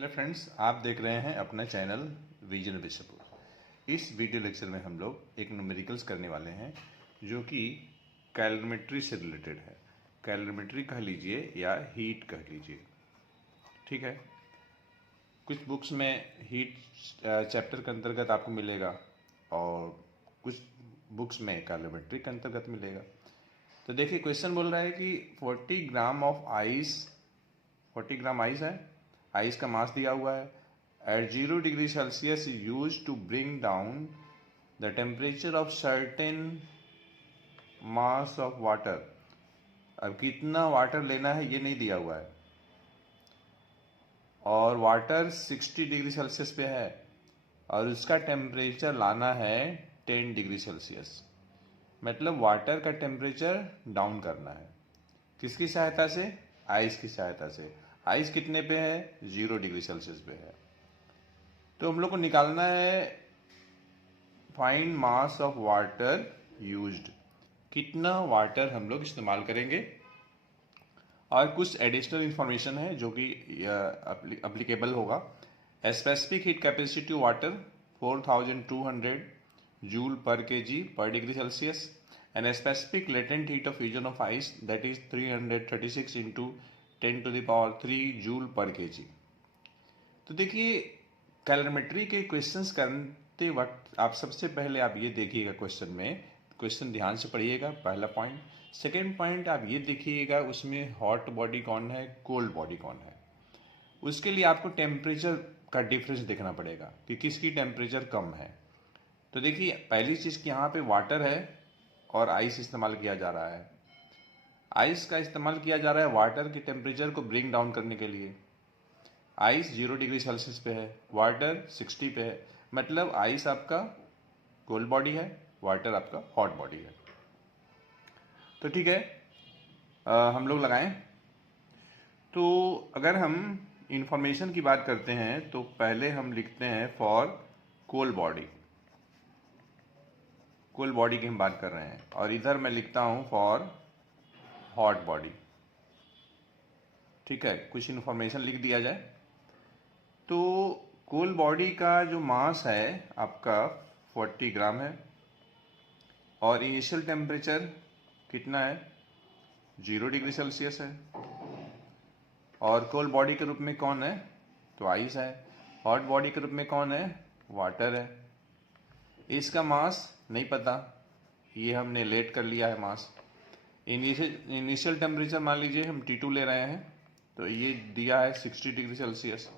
Hello friends, आप देख रहे हैं अपना चैनल विजन बिशपुर। इस वीडियो लेक्चर में हम लोग एक न्यूमेरिकल्स करने वाले हैं जो कि कैलोरीमेट्री से रिलेटेड है। कैलोरीमेट्री कह लीजिए या हीट कह लीजिए, ठीक है। कुछ बुक्स में हीट चैप्टर के अंतर्गत आपको मिलेगा और कुछ बुक्स में कैलोरीमेट्री के अंतर्गत मिलेगा। तो देखिए, क्वेश्चन बोल रहा है कि 40 gram of ice, 40 gram ice है, आइस का मास दिया हुआ है। At 0 degree Celsius is use to bring down the temperature of certain mass of water. अब कितना वाटर लेना है ये नहीं दिया हुआ है, और वाटर 60 डिग्री सेल्सियस पे है और उसका टेम्परेचर लाना है 10 डिग्री सेल्सियस। मतलब वाटर का टेम्परेचर डाउन करना है। किसकी सहायता से? आइस की सहायता से। आइस कितने पे है? 0 डिग्री सेल्सियस पे है। तो हम लोग को निकालना है find mass of water used. कितना वाटर हम लोग इस्तेमाल करेंगे, और कुछ एडिशनल इंफॉर्मेशन है जो कि अप्लीकेबल होगा। Specific heat capacity water 4200 joule पर केजी पर degree Celsius, and a specific latent heat of fusion of ice that is 336 into 10 to the power 3 joule पर केजी। तो देखिए, कैलोरीमेट्री के क्वेश्चंस करते वक्त आप सबसे पहले आप ये देखिएगा, क्वेश्चन ध्यान से पढ़िएगा, पहला पॉइंट। सेकेंड पॉइंट आप ये देखिएगा, उसमें हॉट बॉडी कौन है, कोल्ड बॉडी कौन है। उसके लिए आपको टेम्परेचर का डिफरेंस देखना पड़ेगा कि किसकी टेम्परेचर कम है। तो देखिए, पहली चीज़ कि यहाँ पे वाटर है और आइस इस्तेमाल किया जा रहा है। आइस का इस्तेमाल किया जा रहा है वाटर के टेम्परेचर को ब्रिंग डाउन करने के लिए। आइस 0 डिग्री सेल्सियस पे है, वाटर 60 पे है। मतलब आइस आपका कोल्ड बॉडी है, वाटर आपका हॉट बॉडी है। तो ठीक है, हम लोग लगाएं। तो अगर हम इंफॉर्मेशन की बात करते हैं तो पहले हम लिखते हैं for cold body. Cold body की हम बात कर रहे हैं, और इधर मैं लिखता हूं फॉर हॉट बॉडी। ठीक है, कुछ इन्फॉर्मेशन लिख दिया जाए। तो कोल्ड बॉडी का जो मास है आपका 40 ग्राम है, और इनिशियल टेम्परेचर कितना है? 0 डिग्री सेल्सियस है। और कोल्ड बॉडी के रूप में कौन है? तो आइस है। हॉट बॉडी के रूप में कौन है? वाटर है। इसका मास नहीं पता, ये हमने लेट कर लिया है मास। इनिशियल टेम्परेचर मान लीजिए हम T2 ले रहे हैं, तो ये दिया है 60 डिग्री सेल्सियस।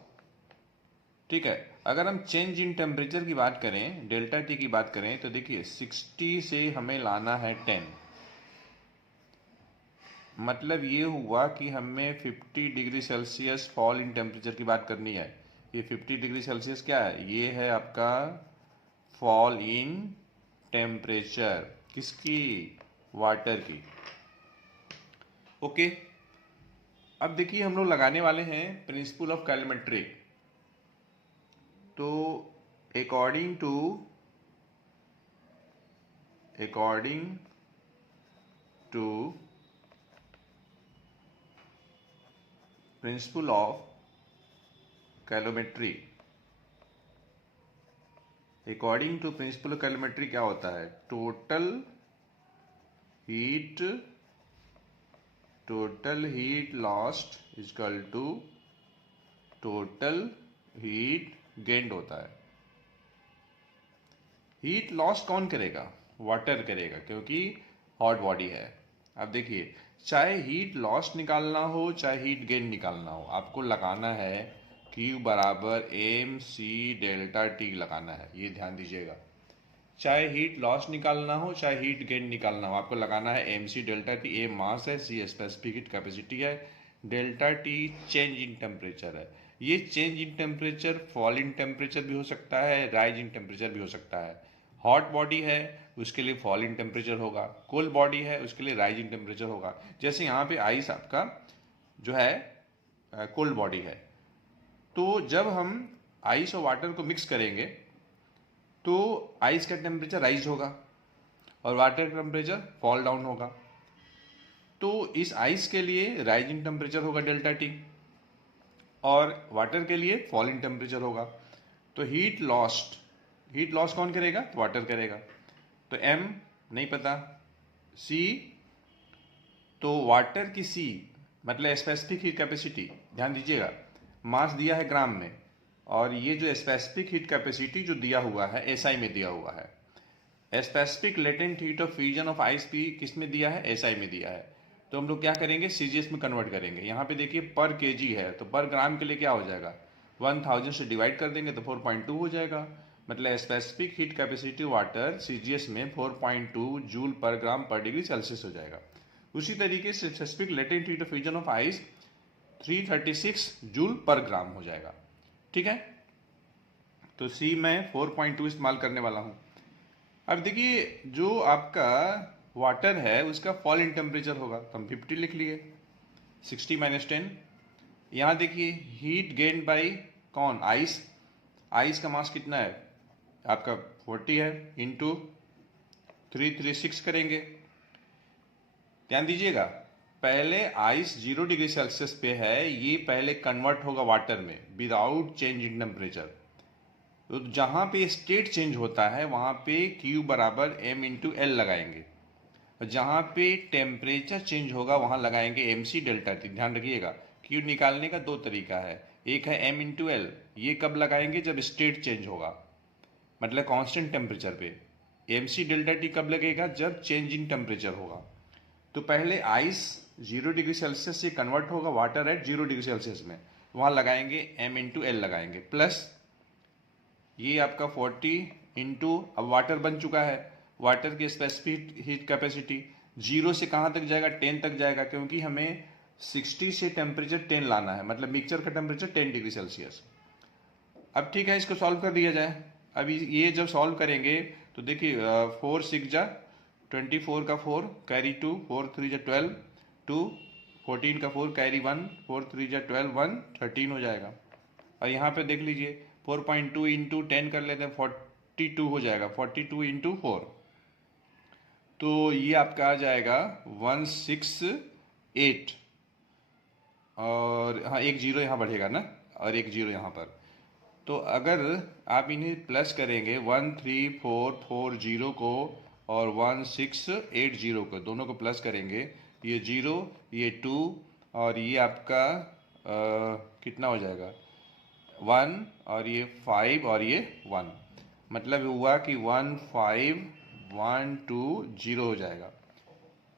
ठीक है, अगर हम चेंज इन टेम्परेचर की बात करें, डेल्टा टी की बात करें, तो देखिए 60 से हमें लाना है 10। मतलब ये हुआ कि हमें 50 degree Celsius fall in temperature की बात करनी है। ये 50 डिग्री सेल्सियस क्या है? ये है आपका फॉल इन टेम्परेचर। किसकी? वाटर की। ओके, अब देखिए हम लोग लगाने वाले हैं प्रिंसिपल ऑफ कैलोरीमेट्री। तो according to principle of calorimetry, according to principle of calorimetry क्या होता है? Total heat lost equal to total heat gained होता है। हीट लॉस कौन करेगा? वाटर करेगा, क्योंकि हॉट बॉडी है। अब देखिए, चाहे हीट लॉस निकालना हो चाहे हीट गेन निकालना हो, आपको लगाना है Q बराबर mc डेल्टा T लगाना है। ये ध्यान दीजिएगा, चाहे हीट लॉस निकालना हो चाहे हीट गेन निकालना हो, आपको लगाना है mc डेल्टा T। A मास है, C स्पेसिफिक हीट कैपेसिटी है, delta T change in temperature है। ये change in temperature fall in temperature भी हो सकता है, राइज इन टेम्परेचर भी हो सकता है। हॉट बॉडी है उसके लिए फॉल इन टेम्परेचर होगा, कोल्ड बॉडी है उसके लिए राइज इन टेम्परेचर होगा। जैसे यहाँ पे आइस आपका जो है कोल्ड बॉडी है, तो जब हम आइस और वाटर को मिक्स करेंगे तो आइस का टेम्परेचर राइज होगा और वाटर का टेम्परेचर फॉल डाउन होगा। तो इस आइस के लिए राइजिंग टेम्परेचर होगा डेल्टा T, और वाटर के लिए फॉल इन टेम्परेचर होगा। तो हीट लॉस कौन करेगा? तो वाटर करेगा। तो m नहीं पता, c, तो वाटर की c मतलब स्पेसिफिक हीट कैपेसिटी, ध्यान दीजिएगा मास दिया है ग्राम में, और ये जो स्पेसिफिक हीट कैपेसिटी जो दिया हुआ है SI में दिया हुआ है। Specific latent heat of fusion of ice भी किस में दिया है? SI में दिया है। तो हम लोग क्या करेंगे? CGS में कन्वर्ट करेंगे। यहाँ पे देखिए पर kg है, तो पर ग्राम के लिए क्या हो जाएगा? 1000 से डिवाइड कर देंगे तो 4.2 हो जाएगा। मतलब specific heat capacity water CGS में 4.2 जूल पर ग्राम पर डिग्री सेल्सियस हो जाएगा। उसी तरीके से specific latent heat of fusion of ice 336 joule पर ग्राम हो जाएगा। ठीक है, तो C मैं 4.2 इस्तेमाल करने वाला हूं। अब देखिए जो आपका वाटर है उसका फॉल इन टेम्परेचर होगा, तो हम 50 लिख लिए, 60 - 10। यहाँ देखिए हीट गेन बाई कौन? आइस का मास कितना है आपका? 40 है, इंटू 336 करेंगे। ध्यान दीजिएगा पहले आइस 0 डिग्री सेल्सियस पे है, ये पहले कन्वर्ट होगा वाटर में विदाउट चेंज इन टेम्परेचर। तो जहां पे स्टेट चेंज होता है वहां पे Q बराबर m इंटू एल लगाएंगे, और जहां पे टेम्परेचर चेंज होगा वहां लगाएंगे MC डेल्टा T। ध्यान रखिएगा Q निकालने का दो तरीका है, एक है m इंटू एल, ये कब लगाएंगे? जब स्टेट चेंज होगा, मतलब कांस्टेंट टेम्परेचर पे। MC डेल्टा T कब लगेगा? जब चेंज इन टेम्परेचर होगा। तो पहले आइस 0 डिग्री सेल्सियस से कन्वर्ट होगा वाटर एट 0 डिग्री सेल्सियस में, वहां लगाएंगे m इंटू एल लगाएंगे, प्लस ये आपका 40 इंटू, अब वाटर बन चुका है, वाटर की स्पेसिफिक हीट कैपेसिटी 0 से कहाँ तक जाएगा? 10 तक जाएगा, क्योंकि हमें 60 से टेम्परेचर 10 लाना है, मतलब मिक्सचर का टेम्परेचर 10 डिग्री सेल्सियस। अब ठीक है, इसको सॉल्व कर दिया जाए। अब ये जब सॉल्व करेंगे तो देखिए 4 6 जा 24 का 4 कैरी 2, 4 3 जा 12 2, 14 का 4 कैरी 1, 4 3 जा 12 1, 13 हो जाएगा। और यहाँ पे देख लीजिए 4.2 इंटू 10 कर लेते हैं, 42 हो जाएगा, 42 इंटू 4, तो ये आपका आ जाएगा 168, और हाँ एक जीरो यहाँ बढ़ेगा ना, और एक जीरो यहाँ पर। तो अगर आप इन्हें प्लस करेंगे 13440 को और 1680 को, दोनों को प्लस करेंगे, ये 0 ये 2 और ये आपका कितना हो जाएगा? 1 और ये 5 और ये 1, मतलब हुआ कि 15120 हो जाएगा।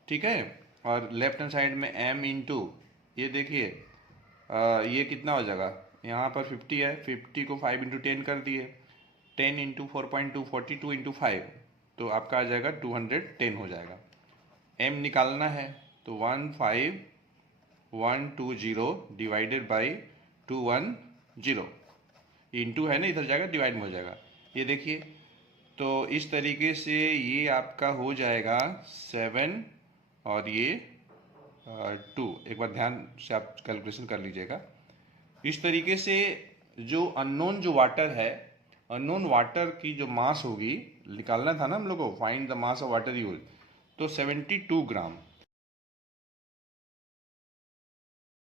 ठीक है, और लेफ्ट हैंड साइड में m इंटू, ये देखिए ये कितना हो जाएगा? यहाँ पर 50 है, 50 को 5 इंटू 10 कर दिए, 10 इंटू 4.2 42 इंटू 5, तो आपका आ जाएगा 210 हो जाएगा। m निकालना है तो 15120 डिवाइडेड बाई 210, इंटू है ना, इधर जाएगा डिवाइड में हो जाएगा। ये देखिए, तो इस तरीके से ये आपका हो जाएगा 7 और ये 2। एक बार ध्यान से आप कैलकुलेशन कर लीजिएगा। इस तरीके से जो अननोन जो वाटर है, अननोन वाटर की जो मास होगी निकालना था ना हम लोग को, find the mass of water use, तो 72 ग्राम